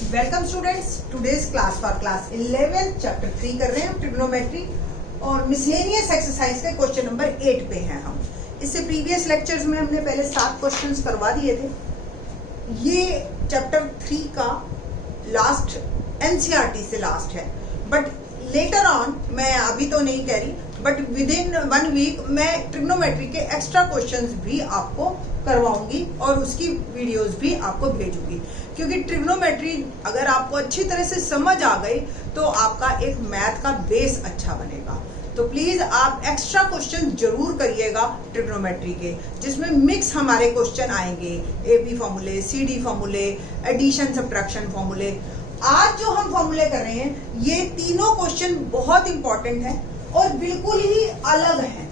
Welcome students, today's class for class 11 chapter 3 कर रहे हैं ट्रिग्नोमेट्री और मिसलेनियस एक्सरसाइज के क्वेश्चन नंबर 8 पे हैं हम। इससे प्रीवियस लेक्चर्स में हमने पहले 7 क्वेश्चंस करवा दिए थे। ये चैप्टर 3 का लास्ट एनसीईआरटी से लास्ट है, बट लेटर ऑन मैं अभी तो नहीं कह रही, बट विद इन 1 वीक मैं ट्रिग्नोमेट्री के एक्स्ट्रा क्वेश्चंस भी आपको करवाऊंगी और उसकी वीडियोस भी आपको भेजूंगी, क्योंकि ट्रिग्नोमेट्री अगर आपको अच्छी तरह से समझ आ गई तो आपका एक मैथ का बेस अच्छा बनेगा। तो प्लीज आप एक्स्ट्रा क्वेश्चन जरूर करिएगा ट्रिग्नोमेट्री के, जिसमें मिक्स हमारे क्वेश्चन आएंगे, एबी फॉर्मूले, सीडी फॉर्मूले, एडिशन सब्ट्रैक्शन फॉर्मूले। आज जो हम फॉर्मूले कर रहे हैं ये तीनों क्वेश्चन बहुत इंपॉर्टेंट है और बिल्कुल ही अलग है।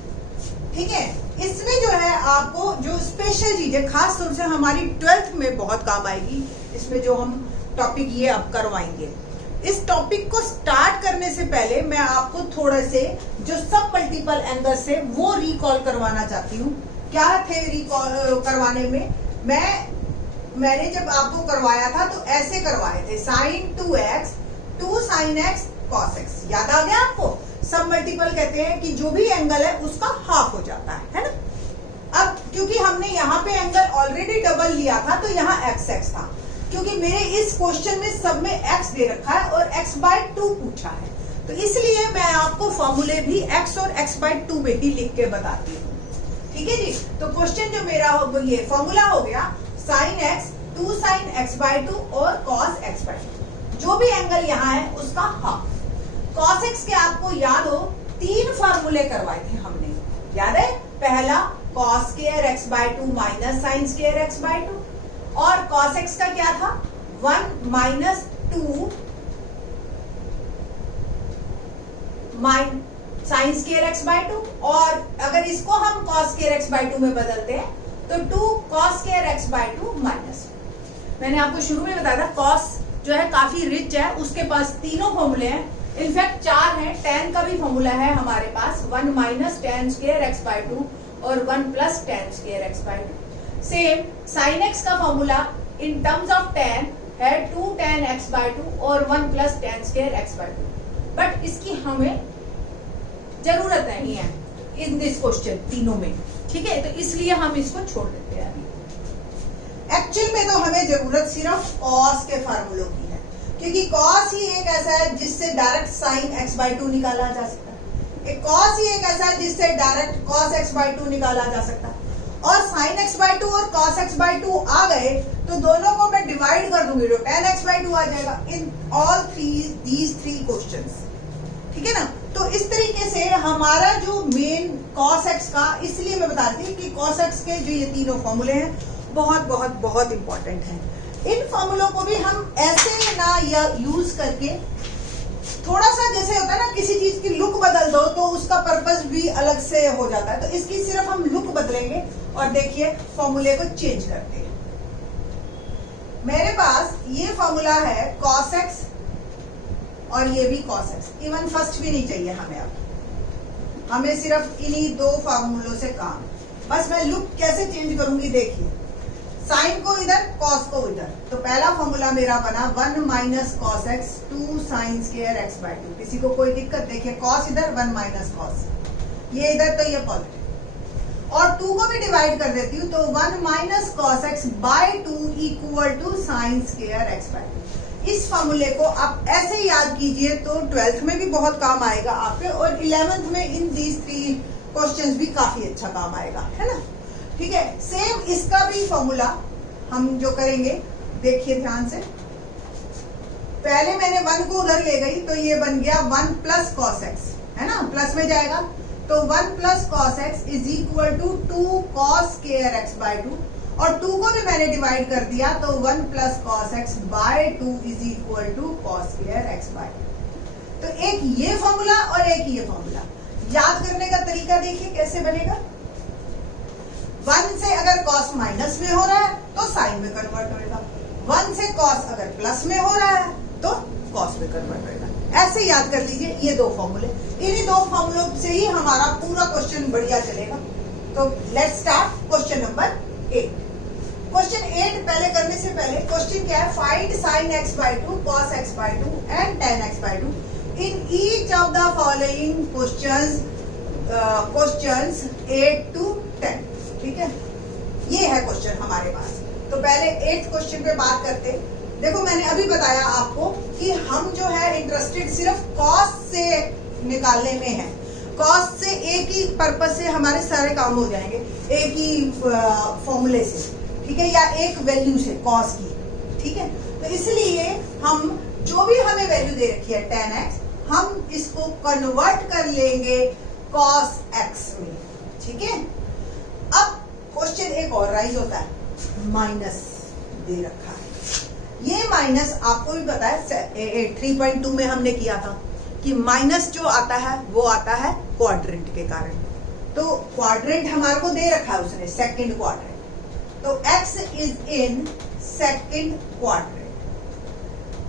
ठीक है, इसमें जो है आपको जो स्पेशल चीजें खास तौर से हमारी 12th में बहुत काम आएगी, इसमें जो हम टॉपिक ये अब करवाएंगे। इस टॉपिक को स्टार्ट करने से पहले मैं आपको थोड़े से जो सब मल्टीपल एंगल से वो रिकॉल करवाना चाहती हूँ। क्या थे रिकॉल करवाने में, मैंने जब आपको करवाया था तो ऐसे करवाए थे, sign 2x 2 sin x cos x। याद आ गया आपको? सब मल्टीपल कहते हैं कि जो भी एंगल है उसका हाफ हो जाता है ना। अब क्योंकि हमने यहाँ पे एंगल ऑलरेडी डबल लिया था तो यहाँ x था, क्योंकि मेरे इस क्वेश्चन में सब में x दे रखा है और x/2 पूछा है, तो इसलिए मैं आपको फॉर्मूले भी x और x/2 में ही लिख के बताती हूँ। ठीक है जी, तो क्वेश्चन जो मेरा ये फॉर्मूला हो गया sin x 2 sin x/2 और cos x/2। जो भी एंगल यहाँ है उसका हाफ। cos x के आपको याद हो 3 फार्मूले करवाए थे हमने, याद है? पहला cos square x/2 minus sin square x/2, और cos x का क्या था 1 माइनस 2 sin स्क्वायर x/2, और अगर इसको हम cos स्क्वायर x/2 में बदलते हैं तो 2 cos स्क्वायर x/2 माइनस। मैंने आपको शुरू में बताया था cos जो है काफी रिच है, उसके पास तीनों फॉर्मूले हैं, इनफैक्ट 4 हैं। tan का भी फॉर्मूला है हमारे पास, 1 माइनस tan स्क्वायर x/2 और 1 plus tan square x/2। Same sin x का formula in terms of tan है 2 tan x/2 और 1 plus tan square x/2, but इसकी हमें जरूरत नहीं है इन दिस क्वेश्चन तीनों में। ठीक है, तो इसलिए हम इसको छोड़ देते हैं। एक्चुअल में तो हमें जरूरत सिर्फ cos के फार्मूलों की है, क्योंकि cos ही एक ऐसा है जिससे डायरेक्ट sin x/2 निकाला जा सकता है, एक cos ही एक ऐसा है जिससे डायरेक्ट cos x/2 निकाला जा सकता है, और sin x/2 और cos x/2 आ गए तो दोनों को मैं डिवाइड कर दूंगी तो tan x/2 आ जाएगा इन ऑल दीज 3 क्वेश्चंस। ठीक है ना, तो इस तरीके से हमारा जो मेन cos x का, इसलिए मैं बता रही थी कि cos x के जो ये तीनों फॉर्मूले हैं बहुत बहुत बहुत इंपॉर्टेंट हैं। इन फॉर्मूलों को भी हम ऐसे ना या यूज करके थोड़ा सा, जैसे होता है ना किसी चीज की लुक बदल दो तो उसका पर्पस भी अलग से हो जाता है, तो इसकी सिर्फ हम लुक बदलेंगे और देखिए फॉर्मूले को चेंज करते हैं। मेरे पास ये फॉर्मूला है cos x और ये भी cos x, इवन फर्स्ट भी नहीं चाहिए हमें। अब हमें सिर्फ इन्हीं 2 फार्मूलों से काम, बस मैं लुक कैसे चेंज करूंगी देखिए। साइन को इधर, cos को इधर, तो पहला फॉर्मूला मेरा बना 1 minus cos x 2 sin square x/2। किसी को कोई दिक्कत? देखिए cos इधर, 1 माइनस cos, ये इधर तो ये पॉजिटिव, और 2 को भी डिवाइड कर देती हूँ तो 1 minus cos x/2 equal to sin square x/2। इस फॉर्मूले को आप ऐसे याद कीजिए तो 12th में भी बहुत काम आएगा आपके, और 11th में इन दीज 3 क्वेश्चंस भी काफी अच्छा काम आएगा, है ना। ठीक है, सेम इसका भी फॉर्मूला हम जो करेंगे देखिए ध्यान से। पहले मैंने 1 को उधर ले गई तो ये बन गया 1 प्लस cos x, है ना, प्लस में जाएगा तो 1 plus cos x is equal to 2 cos square x/2, और 2 को भी मैंने डिवाइड कर दिया तो 1 plus cos x/2 is equal to cos square x/2। तो एक ये फॉर्मूला और एक ये फॉर्मूला याद करने का तरीका देखिए कैसे बनेगा। 1 से अगर cos माइनस में हो रहा है तो साइन में कन्वर्ट होगा, 1 से cos अगर प्लस में हो रहा है तो cos में कन्वर्ट होगा। ऐसे याद कर लीजिए ये 2 फॉर्मूले, इन्हीं 2 फॉर्मूलों से ही हमारा पूरा क्वेश्चन बढ़िया चलेगा। तो let's start question number 8। Question 8 पहले करने से पहले क्वेश्चन क्या है, find sin x by 2, cos x by 2 and tan x by 2 in each of the following questions 8 to 10। ठीक है, ये है क्वेश्चन हमारे पास। तो पहले 8th क्वेश्चन पे बात करते। देखो मैंने अभी बताया आपको कि हम जो है इंटरेस्टेड सिर्फ कॉस से निकालने में है। कॉस से एक ही पर्पस से हमारे सारे काम हो जाएंगे, एक ही फॉर्मूले से, ठीक है, या एक वैल्यू से कॉस की, ठीक है। तो इसलिए हम जो भी हमें वैल्यू दे रखी है tan x, हम इसको कन्वर्ट कर लेंगे cos x में, ठीक है। अब क्वेश्चन एक और राइज होता है, माइनस दे रखा है। ये माइनस आपको भी पता है 3.2 में हमने किया था कि माइनस जो आता है वो आता है क्वाड्रेंट के कारण। तो क्वाड्रेंट हमारे को दे रखा है उसने, सेकंड क्वाड्रेंट। तो x is in second quadrant.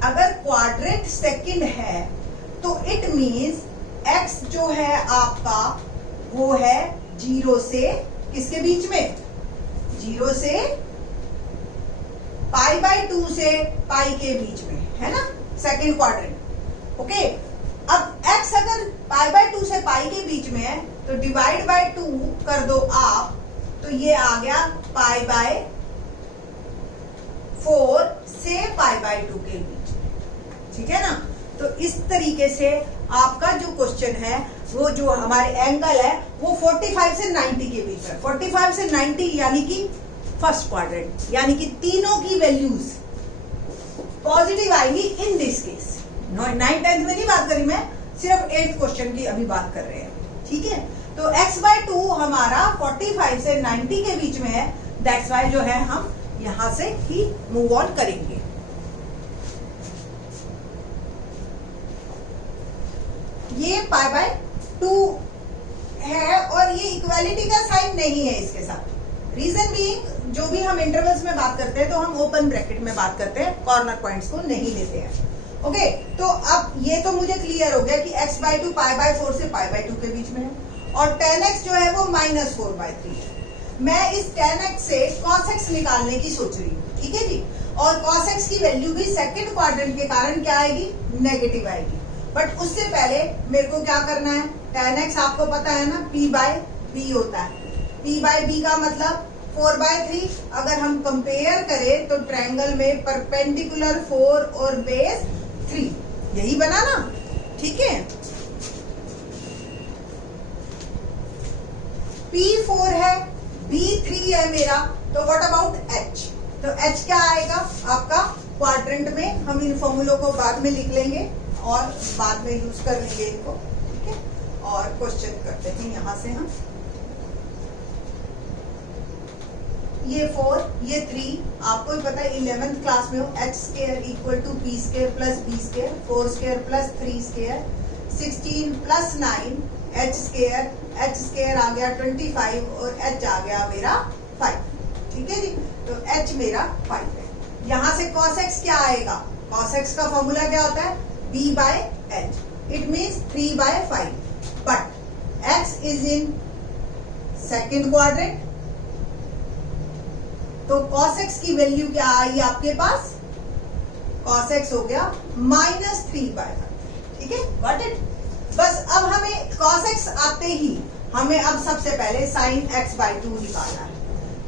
अगर क्वाड्रेंट सेकंड है तो इट मींस x जो है आपका वो है 0 से किसके बीच में, 0 से π/2 से पाई के बीच में, है ना, सेकंड क्वाड्रेंट। ओके, अब x अगर π/2 से पाई के बीच में है तो डिवाइड बाय 2 कर दो आप, तो ये आ गया π/4 से π/2 के बीच में, ठीक है ना। तो इस तरीके से आपका जो क्वेश्चन है वो जो हमारे एंगल है वो 45 से 90 के बीच में, 45 से 90 यानी कि फर्स्ट क्वाड्रेंट, यानी कि तीनों की वैल्यूज पॉजिटिव आएंगी in this case. 9th 10th में नहीं बात करी मैं, सिर्फ 8th क्वेश्चन की अभी बात कर रहे हैं, ठीक है। तो x/2 हमारा 45 से 90 के बीच में है, दैट्स वाई जो है हम यहां से ही मूव ऑन करेंगे। ये π/2 है और ये इक्वालिटी का साइन नहीं है इसके साथ। रीजन बीइंग, जो भी हम इंटरवल्स में बात करते हैं तो हम ओपन ब्रैकेट में बात करते हैं, कॉर्नर पॉइंट्स को नहीं लेते हैं। ओके, तो अब ये तो मुझे क्लियर हो गया कि x/2 π/4 से π/2 के बीच में है और tan x जो है वो -4/3 है। मैं इस tan x से cos x निकालने की सोच रही हूँ, ठीक है जी। और cos x की वैल्यू भी सेकंड क्वाड्रेंट के कारण क्या आएगी, नेगेटिव आएगी। बट उससे पहले मेरे को क्या करना है, tan x आपको पता है ना p/b होता है। p/b का मतलब 4/3। अगर हम कंपेयर करें तो ट्रायंगल में परपेंडिकुलर 4 और बेस 3, यही बना ना, ठीक है। P4 है, B3 है मेरा, तो व्हाट अबाउट H? तो H क्या आएगा आपका क्वाड्रेंट में, हम इन फॉर्मूलों को बाद में लिख लेंगे और बाद में यूज कर लेंगे इनको, ठीक है। और क्वेश्चन करते हैं यहां से हम, ये 4 ये 3 आपको भी पता है 11th क्लास में हो, h² = p² + b², 4² + 3², 16 + 9 h² आ गया 25 और h आ गया मेरा 5, ठीक है जी। तो h मेरा 5 है। यहां से cos x क्या आएगा, cos x का फॉर्मूला क्या होता है, b/h, it means 3/5, but x is in second quadrant, तो cos x की वैल्यू क्या आई आपके पास, cos x हो गया -3/5, ठीक है, गॉट इट। बस अब हमें cos x आते ही हमें अब सबसे पहले sin x/2 निकालना है।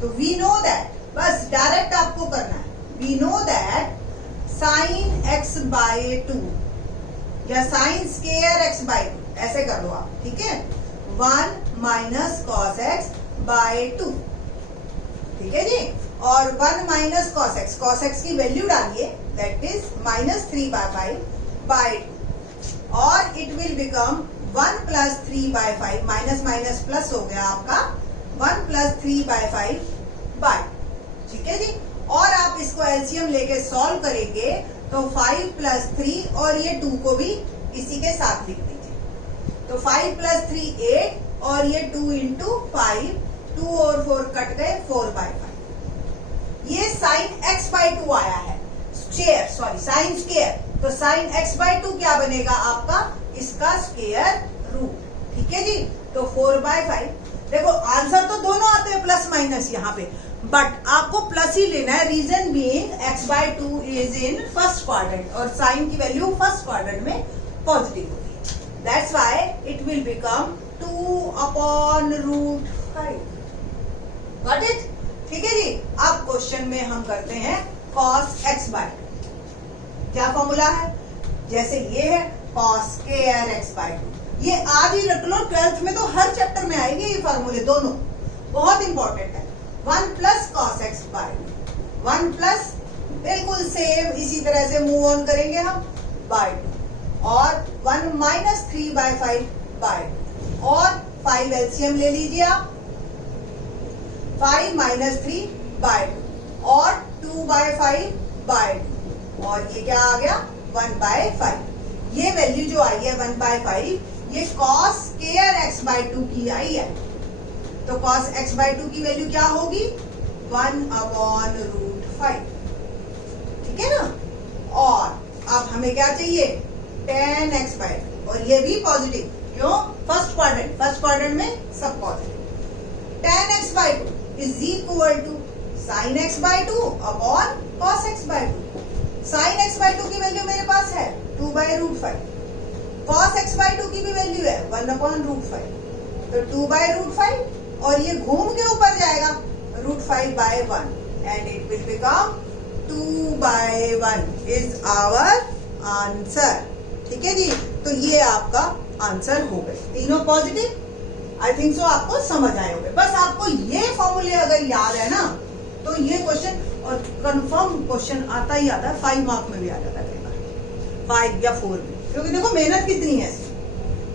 तो वी नो दैट, बस डायरेक्ट आपको करना है, we know that sin x/2 या sin² x/2 ऐसे कर लो आप, ठीक है, 1 - cos x/2, ठीक है जी। और 1 - cos x की वैल्यू डालिए, दैट इज -3/5/2 और it will become 1 + 3/5, minus minus plus हो गया आपका 1 + 3/5/2, ठीक है जी। और आप इसको एलसीएम लेके सॉल्व करेंगे तो 5 + 3 और ये 2 को भी इसी के साथ लिख दीजिए। तो 5 + 3 8 और ये 2 × 5, 2 और 4 कट गए, 4/5। ये sin x/2 आया है, sin², तो sin x/2 क्या बनेगा आपका, इसका स्क्वायर रूट, ठीक है जी। तो 4/5, देखो आंसर तो दोनों आते हैं प्लस माइनस यहाँ पे, बट आपको प्लस ही लेना है, reason being x/2 is in first quadrant और साइन की वैल्यू फर्स्ट क्वाड्रेंट में पॉजिटिव होती है, that's why it will become 2/√5। Got it? ठीक है जी। अब क्वेश्चन में हम करते हैं cos x/2। क्या फॉर्मूला है? जैसे ये है cos square x/2, ये आज ही रख लो, 12th में तो हर चैप्टर में आएंगे ये फॉर्मूले दोनों, बहुत इंपॉर्टेंट है। 1 प्लस cos x/2, 1 प्लस बिल्कुल सेम इसी तरह से मूव ऑन करेंगे हम बाय 2, और 1 माइनस 3/5 बाय 2, और 5 एलसीएम ले लीजिए आप, 5 माइनस 3 बाय 2 और 2/5 बाय 2, और ये क्या आ गया 1/5। ये वैल्यू जो आई है 1/5, ये cos square x/2 की आई है, तो cos x/2 की वैल्यू क्या होगी 1/√5। ठीक है ना? और अब हमें क्या चाहिए tan x/2, और ये भी पॉजिटिव, क्यों? फर्स्ट क्वाड्रेंट में सब positive. tan x/2 is equal to sin x/2 upon cos x/2। sin x/2 की वैल्यू मेरे पास है 2/√5, cos x/2 की भी वैल्यू है 1/√5, तो 2/√5, और ये घूम के ऊपर जाएगा √5/1 and it will become 2/1 is our answer. ठीक है जी, तो ये आपका आंसर हो गए, तीनों पॉजिटिव। आई थिंक सो आपको समझ आए होंगे। बस आपको ये फॉर्मूले अगर याद है ना, तो ये क्वेश्चन, और कंफर्म क्वेश्चन आता ही आता है, 5 मार्क में भी आ जाता है कई बार, 5 या 4 में, क्योंकि देखो मेहनत कितनी है इसमें।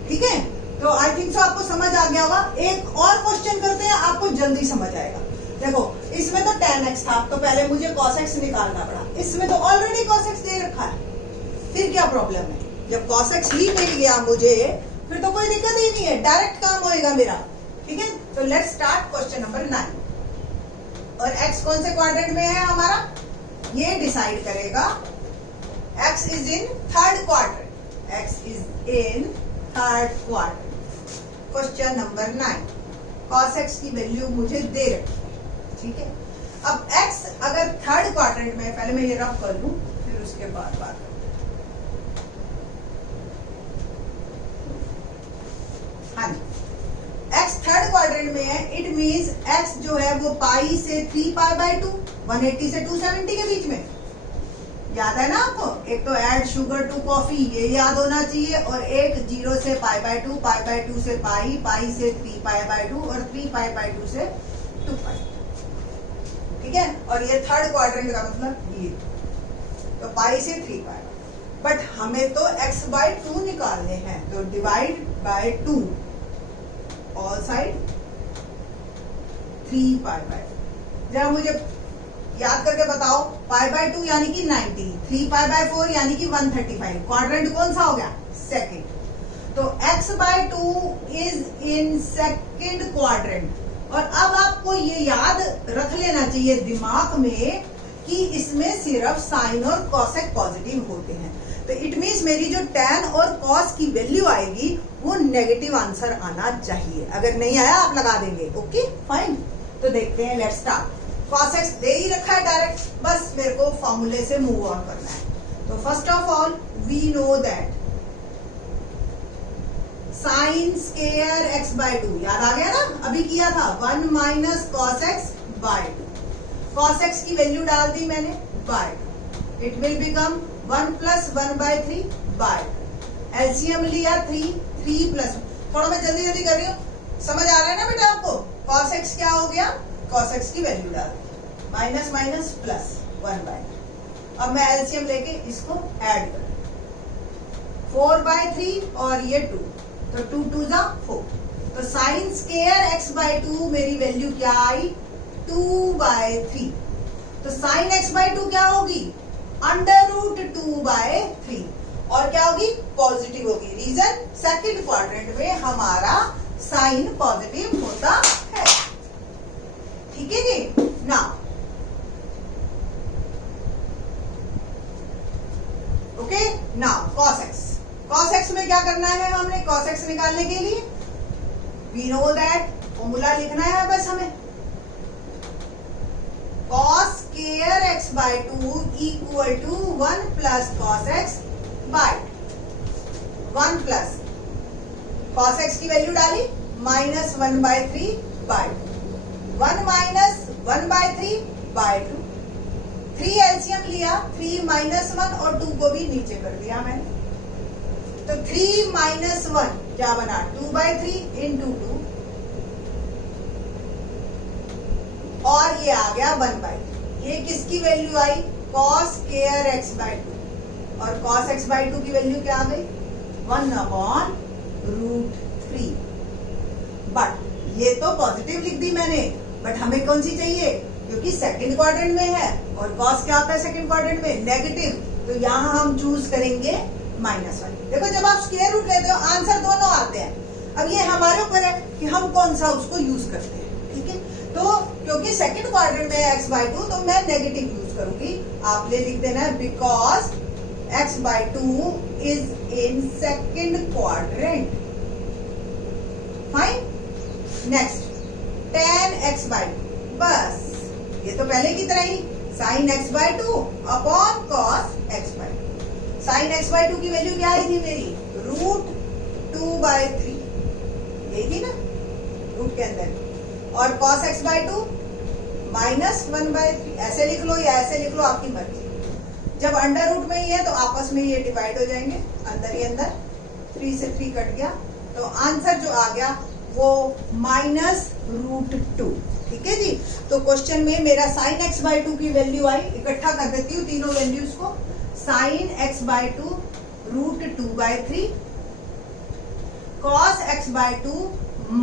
ठीक है, तो आई थिंक सो आपको समझ आ गया होगा। एक और क्वेश्चन करते हैं, आपको जल्दी समझ आएगा। देखो इसमें तो tan x था, तो पहले मुझे cos x निकालना पड़ा, इसमें तो ऑलरेडी cos x दे रखा है, फिर क्या प्रॉब्लम है? जब cos x ही मिल गया मुझे, फिर तो कोई दिक्कत ही नहीं है, डायरेक्ट काम होएगा मेरा। ठीक है, तो लेट्स स्टार्ट क्वेश्चन नंबर 9। और x कौन से क्वाड्रेंट में है हमारा, ये डिसाइड करेगा। x is in third quadrant, x is in third quadrant. Question number 9, cos x की वैल्यू मुझे दे रखी। ठीक है, अब x अगर थर्ड क्वाड्रेंट में, पहले मैं ये रफ कर लूं, फिर उसके बाद बात करते हैं। हाँ जी, x थर्ड क्वाड्रेंट में है, इट मींस x जो है वो पाई से 3π/2, 180 से 270 के बीच में। याद है ना आपको? एक तो ऐड शुगर टू कॉफी, ये याद होना चाहिए, और एक 0 से π/2, π/2 से पाई, पाई से 3π/2 और 3π/2 से 2π। ठीक है, और ये थर्ड क्वाड्रेंट का मतलब ये, तो पाई से 3π। बट हमें तो x/2 निकालने हैं, तो डिवाइड बाय 2 ऑल साइड 3π/2। जरा मुझे याद करके बताओ, π/2 यानी कि 90, 3π/4 यानी कि 135। क्वाड्रेंट कौन सा हो गया? सेकंड। तो x/2 is in second quadrant. और अब आपको ये याद रख लेना चाहिए दिमाग में कि इसमें सिर्फ साइन और कॉसेक पॉजिटिव होते हैं, तो इट मींस मेरी जो tan और cos की वैल्यू आएगी वो नेगेटिव आंसर आना चाहिए। अगर नहीं आया आप लगा देंगे, ओके फाइन। तो देखते हैं, लेट्स स्टार्ट। cos x दे ही रखा है डायरेक्ट, बस मेरे को फॉर्मूले से मूव ऑन करना है। तो first of all we know that sine square x/2, याद आ गया ना, अभी किया था, 1 minus cos x/2। cos x की वैल्यू डाल दी मैंने by 2, it will become 1 plus 1/3 by 2। LCM लिया 3, 3 प्लस, थोड़ा मैं जल्दी जल्दी कर रही हूँ, समझ आ रहा है ना बेटा आपको? cos x क्या हो गया, cos x की वैल्यू डाल दी, माइनस माइनस प्लस 1/3। अब मैं एलसीएम लेके इसको ऐड कर, 4/3 और ये 2, तो 2 2 जा 4। तो साइन स्क्वायर x/2 मेरी वैल्यू क्या आई 2/3। तो साइन x/2 क्या होगी √2/3, और क्या होगी पॉजिटिव होगी। रीजन सेकंड क्वाड्रेंट में हमारा साइन पॉजिटिव होता है। ठीक है जी। Now okay, now cos x। cos x में क्या करना है हमने? cos x निकालने के लिए वी नो दैट फॉर्मूला लिखना है बस हमें। cos square x by 2 equal to 1 plus cos x by 1 plus cos x की वैल्यू डाली minus 1 by 3 by 1 minus 1 by 3 by 2, 3 LCM लिया, 3 माइनस 1 और 2 को भी नीचे कर दिया मैंने, तो 3 माइनस 1 क्या बना 2 by 3 into 2 और ये आ गया 1 by 3। ये किसकी value I cos square x by 2 और cos x by 2 की वैल्यू क्या आ गई 1/√3। बट ये तो पॉजिटिव लिख दी मैंने, बट हमें कौन सी चाहिए क्योंकि सेकंड क्वाड्रेंट में है और cos क्या होता है सेकंड क्वाड्रेंट में नेगेटिव, तो यहाँ हम चूज करेंगे -1। देखो जब आप स्क्वायर रूट लेते हो आंसर दोनों आते हैं, अब ये हमारे ऊपर है कि हम कौन सा उसको यूज करते हैं, ठीक है। तो क्योंकि सेकंड क्वाड्रेंट में x by 2 तो मैं नेगेटिव यूज करूंगी, आपने लिख देना है because x by 2 is in second quadrant. Fine, next tan x by 2, बस ये तो पहले की तरह ही sin x by 2 upon cos x by 2। sin x by 2 की वैल्यू क्या आई थी मेरी √2/3, यही थी ना रूट के अंदर, और cos x by 2 -1/3। ऐसे लिख लो या ऐसे लिख लो, आपकी मर्जी। जब अंडर रूट में ही है तो आपस में ये डिवाइड हो जाएंगे, अंदर ही अंदर 3 से 3 कट गया, तो आंसर जो आ गया वो -√2। ठीक है जी। तो क्वेश्चन में मेरा sin x by 2 की वैल्यू आई, इकट्ठा कर देती हूँ तीनों वैल्यूज को, sin x by 2 √2/3, cos x by 2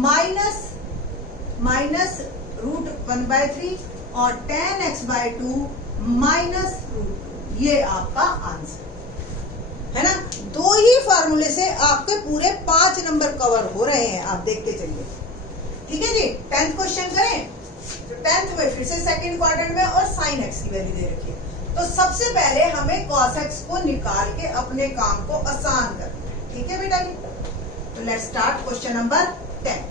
-√1/3 और tan x by 2 -√2। ये आपका आंसर है ना। दो ही फॉर्मूले से आपके पूरे 5 नंबर कवर हो रहे हैं, आप देखते चलिए। ठीक है जी। 10th क्वेश्चन करें तो 10th में फिर से सेकंड क्वाड्रेंट में और sin x की वैल्यू दे रखी है, तो सबसे पहले हमें cos x को निकाल के अपने काम को आसान करना है। ठीक है बेटा जी। तो लेट्स स्टार्ट क्वेश्चन नंबर 10।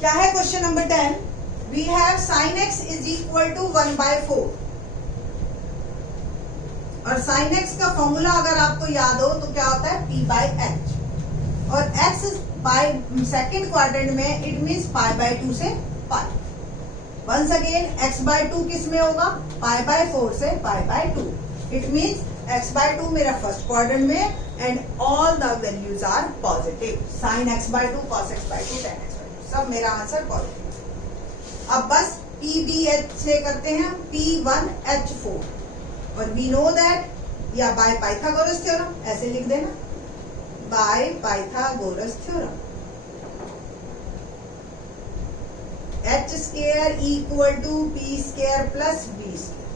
क्या है question number 10? We have sin x is equal to 1/4 और sin x का फॉर्मूला अगर आपको याद हो तो क्या होता है p/h, और x बाय सेकंड क्वाड्रेंट में इट मींस π/2 से π। वंस अगेन x/2 किस में होगा π/4 से π/2, इट मींस x/2 मेरा फर्स्ट क्वाड्रेंट में and all the values are positive. sin x/2 cos x/2 tan x/2 सब मेरा आंसर पॉजिटिव। अब बस p/h से करते हैं p1h4 और वी नो दैट, या बाय पाइथागोरस थ्योरम ऐसे लिख देना, by Pythagoras theorem h square equal to p square plus b square,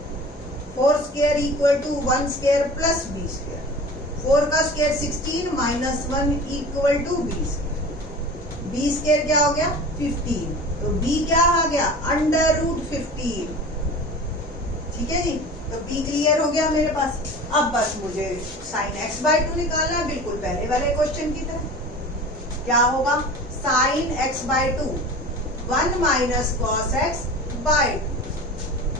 4 square equal to 1 square plus b square, 4 का square 16 -1 equal to b square, b square क्या हो गया 15, तो b क्या आ गया √15। ठीक है जी। तो b क्लियर हो गया मेरे पास। अब बस मुझे sin x by 2 निकालना है, बिल्कुल पहले वाले क्वेश्चन की तरह। क्या होगा sin x by 2 1 minus cos x by 2,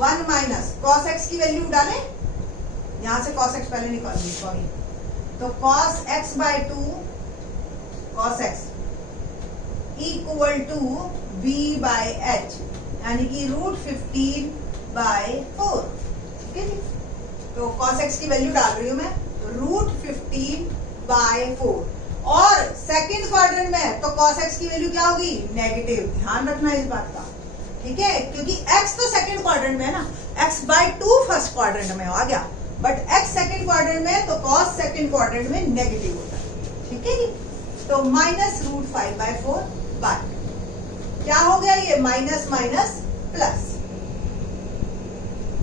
1 minus cos x की वैल्यू डालें, यहां से cos x पहले निकालिए, सॉरी, तो cos x by 2 cos x equal to b/h यानी कि √15/4। ठीक है जी। तो cos x की वैल्यू डाल रही हूं मैं, √15/4, और सेकंड क्वाड्रेंट में तो cos x की वैल्यू क्या होगी नेगेटिव, ध्यान रखना इस बात का। ठीक है, क्योंकि x तो सेकंड क्वाड्रेंट में है ना, x/2 फर्स्ट क्वाड्रेंट में आ गया, बट x सेकंड क्वाड्रेंट में तो cos सेकंड क्वाड्रेंट में नेगेटिव होता है। ठीक है जी। तो -√5/4 बाय क्या हो गया ये minus minus plus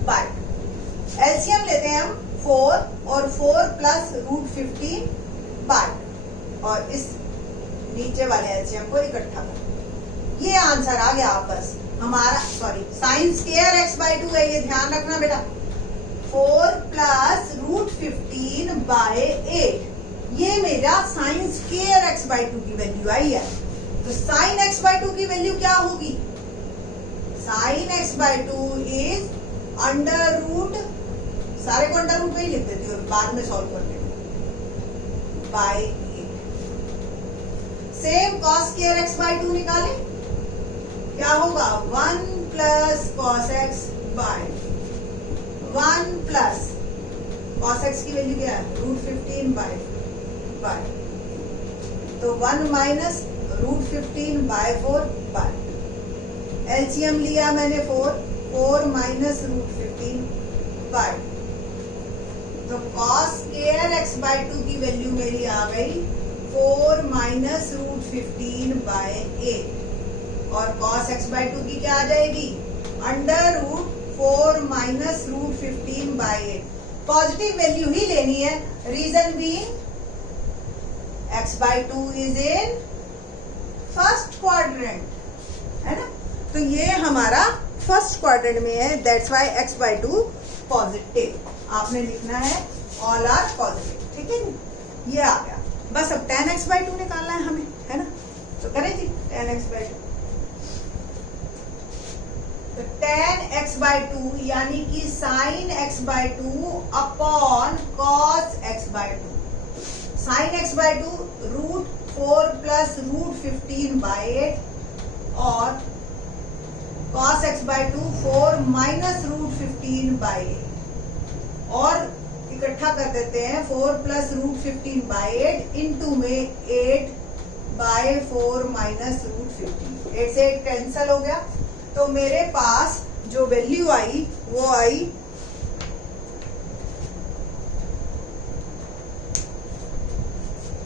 by, LCM लेते हैं हम 4 और 4 प्लस √15 बाय, और इस नीचे वाले एलसीएम को इकट्ठा कर, ये आंसर आ गया बस हमारा। सॉरी, sin स्क्वायर x/2 है, ये ध्यान रखना बेटा। 4 प्लस √15/8। ये मेरा साइन स्क्वायर x/2 की वैल्यू आई है। तो साइन x/2 की वैल्यू क्या होगी? Sign x/2 is under root, सारे को अंडर रूट में ही लिख देती हूँ, बाद में सॉल्व कर देती bye 8। Same cos square x/2 निकाले, क्या होगा? 1 plus cos x by 1 plus cos x की वैल्यू क्या है? √15/4। तो 1 माइनस √15/4 बाय, एलसीएम लिया मैंने 4 माइनस √15/। तो कॉस स्क्वायर x/2 की वैल्यू मेरी आ गई 4 माइनस √15/8 और कॉस x/2 की क्या आ जाएगी? Under root 4 minus √15/8। Positive value ही लेनी है, reason being x/2 is in first quadrant, है ना? तो ये हमारा फर्स्ट क्वाड्रेंट में है, दैट्स व्हाई x/2 पॉजिटिव। आपने लिखना है ऑल आर पॉजिटिव, ठीक है जी? ये आ गया। बस अब tan x/2 निकालना है हमें, है ना? तो करें जी tan x/2। तो tan x/2 यानी कि sin x/2 upon cos x/2। sin x/2 √4 plus √15/8 और cos x/2 4 माइनस √15/8 और इकट्ठा कर देते हैं 4 प्लस √15/8 इंटू में 8/4 माइनस √15। 8 से 8 कैंसल हो गया, तो मेरे पास जो वैल्यू आई वो आई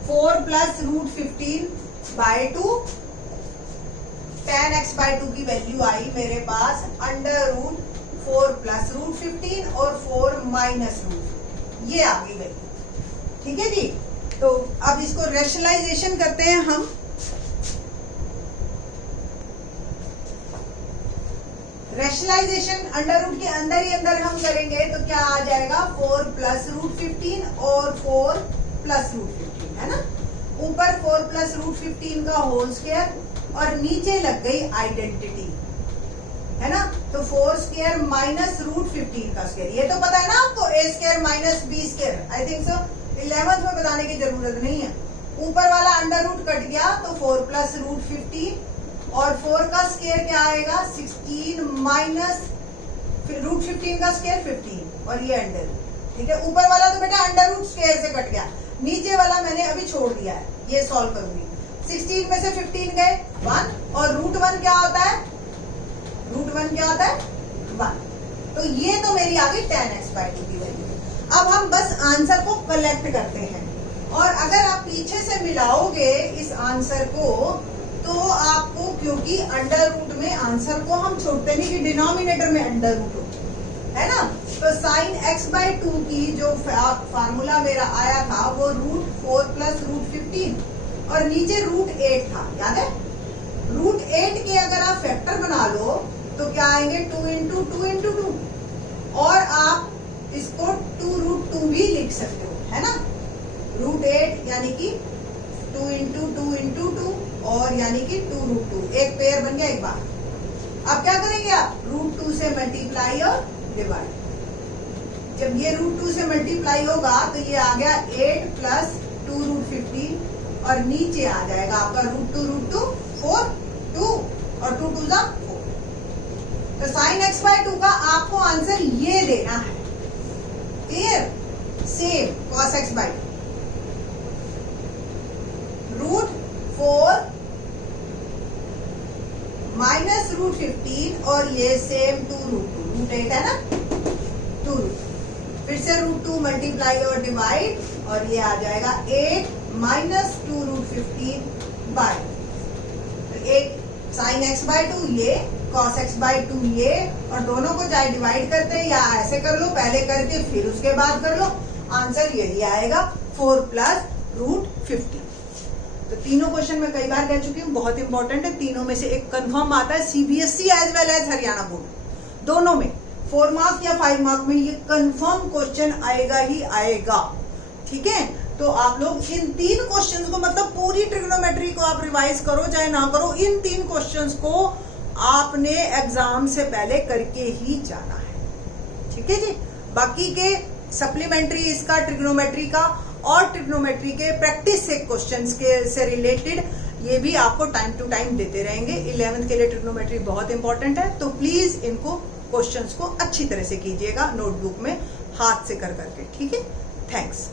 4 प्लस √15/2। tan x/2 की वैल्यू आई मेरे पास अंडर रूट 4 प्लस √15 और 4 माइनस √15। ये आ गई वैल्यू, ठीक है जी? तो अब इसको रेशनलाइजेशन करते हैं हम। रेशनलाइजेशन अंडर रूट के अंदर ही अंदर हम करेंगे तो क्या आ जाएगा? 4 प्लस √15 और 4 प्लस √15, है ना? ऊपर 4 प्लस √15 का होल स्क्वायर और नीचे लग गई आइडेंटिटी, है ना? तो 4 स्क्वायर माइनस √15 का स्क्वायर, ये तो पता है ना आपको, a square minus b square. I think so 11th में बताने की जरूरत नहीं है। ऊपर वाला अंडर रूट कट गया तो 4 प्लस √15 और 4 का स्क्वायर क्या आएगा? 16 माइनस √15 का स्क्वायर 15 और ये अंडर रूट, ठीक है? ऊपर वाला तो बेटा अंडर रूट स्क्वायर से कट गया, नीचे वाला मैंने अभी छोड़ दिया है, ये सॉल्व करूंगी। 16 में से 15 गए 1 और √1 क्या होता है? √1 क्या होता है? 1। तो ये तो मेरी आ गई tan x/2 की वैल्यू। अब हम बस आंसर को कलेक्ट करते हैं और अगर आप पीछे से मिलाओगे इस आंसर को तो आपको, क्योंकि अंडर रूट में आंसर को हम छोड़ते नहीं कि डिनोमिनेटर में अंडर रूट हो, है ना? तो sin x/2 की जो फार्मूला मेरा आया था वो √4 प्लस √15 और नीचे √8 था, याद है? √8 के अगर आप फैक्टर बना लो तो क्या आएंगे? 2 इंटू 2 इंटू 2 और आप इसको 2√2 भी लिख सकते हो, है ना? √8 यानी कि 2 इंटू 2 इंटू 2 और यानी कि 2√2, एक पेयर बन गया एक बार। अब क्या करेंगे आप? √2 से मल्टीप्लाई और डिवाइड। जब ये √2 से मल्टीप्लाई होगा तो ये आ गया 8 प्लस 2√15 और नीचे आ जाएगा आपका √2 4 2 और 2 2 4। तो sin x/2 का आपको आंसर ये देना है, clear? Same cos x/2 √4 minus √15 और ये सेम 2√2, √8 है ना? 2 फिर से √2 मल्टीप्लाई और डिवाइड और ये आ जाएगा 8 माइनस 2√15/। तो एक sin x/2 ये, cos x/2 ये, और दोनों को चाहे डिवाइड करते हैं या ऐसे कर लो, पहले करके फिर उसके बाद कर लो, आंसर यही आएगा 4 प्लस √15। तो तीनों क्वेश्चन में कई बार कह चुकी हूँ, बहुत इंपॉर्टेंट है। तीनों में से एक कंफर्म आता है CBSE as well as Haryana board, दोनों में 4 मार्क्स या 5 मार्क्स में ये कंफर्म क्वेश्चन आएगा ही आएगा। ठीक है, तो आप लोग इन 3 क्वेश्चंस को, मतलब पूरी ट्रिग्नोमेट्री को आप रिवाइज करो चाहे ना करो, इन 3 क्वेश्चंस को आपने एग्जाम से पहले करके ही जाना है। ठीक है जी, बाकी के सप्लीमेंट्री इसका ट्रिग्नोमेट्री का और ट्रिग्नोमेट्री के प्रैक्टिस से क्वेश्चंस के से रिलेटेड ये भी आपको टाइम टू टाइम देते रहेंगे। 11th के लिए ट्रिग्नोमेट्री बहुत इंपॉर्टेंट है, तो प्लीज इनको क्वेश्चंस को अच्छी तरह से कीजिएगा नोटबुक में हाथ से कर करके। ठीक है, थैंक्स।